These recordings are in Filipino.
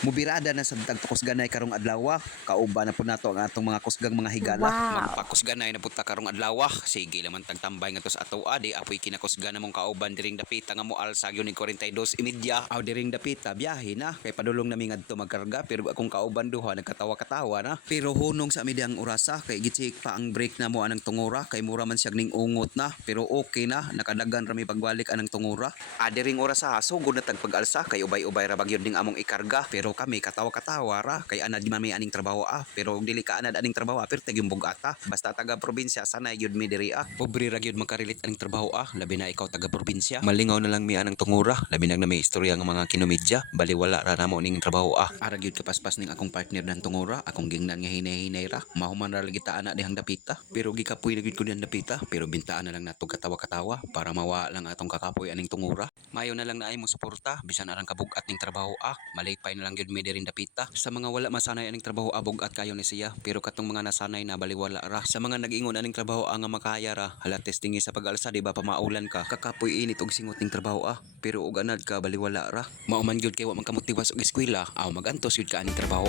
Mubirada na sa tag kusganay karong adlaw. Kauban na po nato ang atong mga kusgang mga higala. Wow. Magpakusganay na punta karong adlaw. Sige laman tagtambay nga to sa ato di apoy kinakusgan na mong kauban diring dapita nga mo alsa gyud ni 42:30. Aw diring dapita biyahe na kay padulong nami ngadto magkarga pero akong kauban duha nagkatawa-katawa na. Pero hunong sa midang orasa kay gitsik pa ang break na mo anang tungura kay mura man siyang ning ungot na pero okay na nakadagan rami pagbalik anang tungura. Adiring orasa sugod na tagpag-alsa kay ubay-ubay ra bagyod ning among ikarga pero kami katawa-katawa ra kay anad man may aning trabaho pero dili ka anad aning trabaho pero tagyong bugata basta taga probinsya sanay gyud mi diri pobre ra gyud makarelate aning trabaho labi na ikaw taga probinsya malingaw na lang mi anang tungura labi na may istorya nga mga kinomedya baliwala ra namo ning trabaho ara gyud kapaspas ning akong partner nan tungura akong gingnan nga hinay-hinay ra mahuman ra lagi ta ana dihang dapita pero gikapoy na gyud ko dihang dapita pero bintaan na lang nato katawa-katawa para mawa lang atong kakapoy aning tungura mayo na lang naay mo suporta bisan arang kabugat ning trabaho malipay na lang gyud mi diri dapita sa mga wala masanay aning trabaho bugat kayo ni siya pero katong mga nasanay na baliwala ra sa mga nag-ingon aning trabaho nga makaya ra hala testing sa pag-alsa di ba pamaulan ka kakapoy init og singot ning trabaho pero og anad ka baliwala ra mao man gyud kay wa man ka motiwas og eskwela magantos gyud ka aning trabaho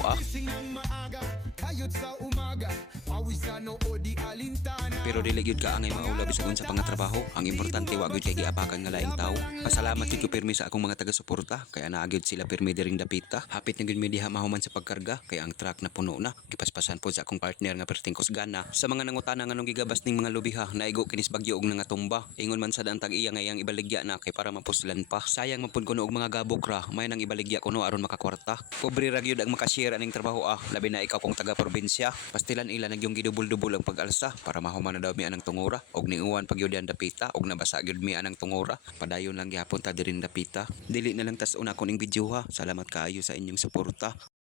pero dili gyud ka angay maula bisag unsa pang nga trabaho ang importante wa gyud kay giapakan nga laing tawo pasalamat gyud ko pirmi sa akong mga taga-suporta kay ana gyud sila pirmi diring dapita hapit na gyud mi diha mahuman sa pagkarga kay ang truck na puno na gipaspasan po sa akong partner nga perting kusgana sa mga nangutana nga nung gigabas ning mga lubiha naigo kinis bagyo og nangatumba ingon man sad ang tag-iya nga iyang ibaligya na kay para mapuslan pa sayang man pud kuno og mga gabok ra may nang ibaligya kuno aron makakwarta pobre ra gyud ang makashare aning trabaho labi na ikaw kung taga probinsya pastilan ila nagyong gidubol-dubol ang pag-alsa para mahuman na daw mi anang tungura og niuwan pag gyud ang dapita og nabasa gyud mi anang tungura padayon lang gyapon ta diring dapita dili na lang tas una ko ning video salamat kaayo sa inyong suporta.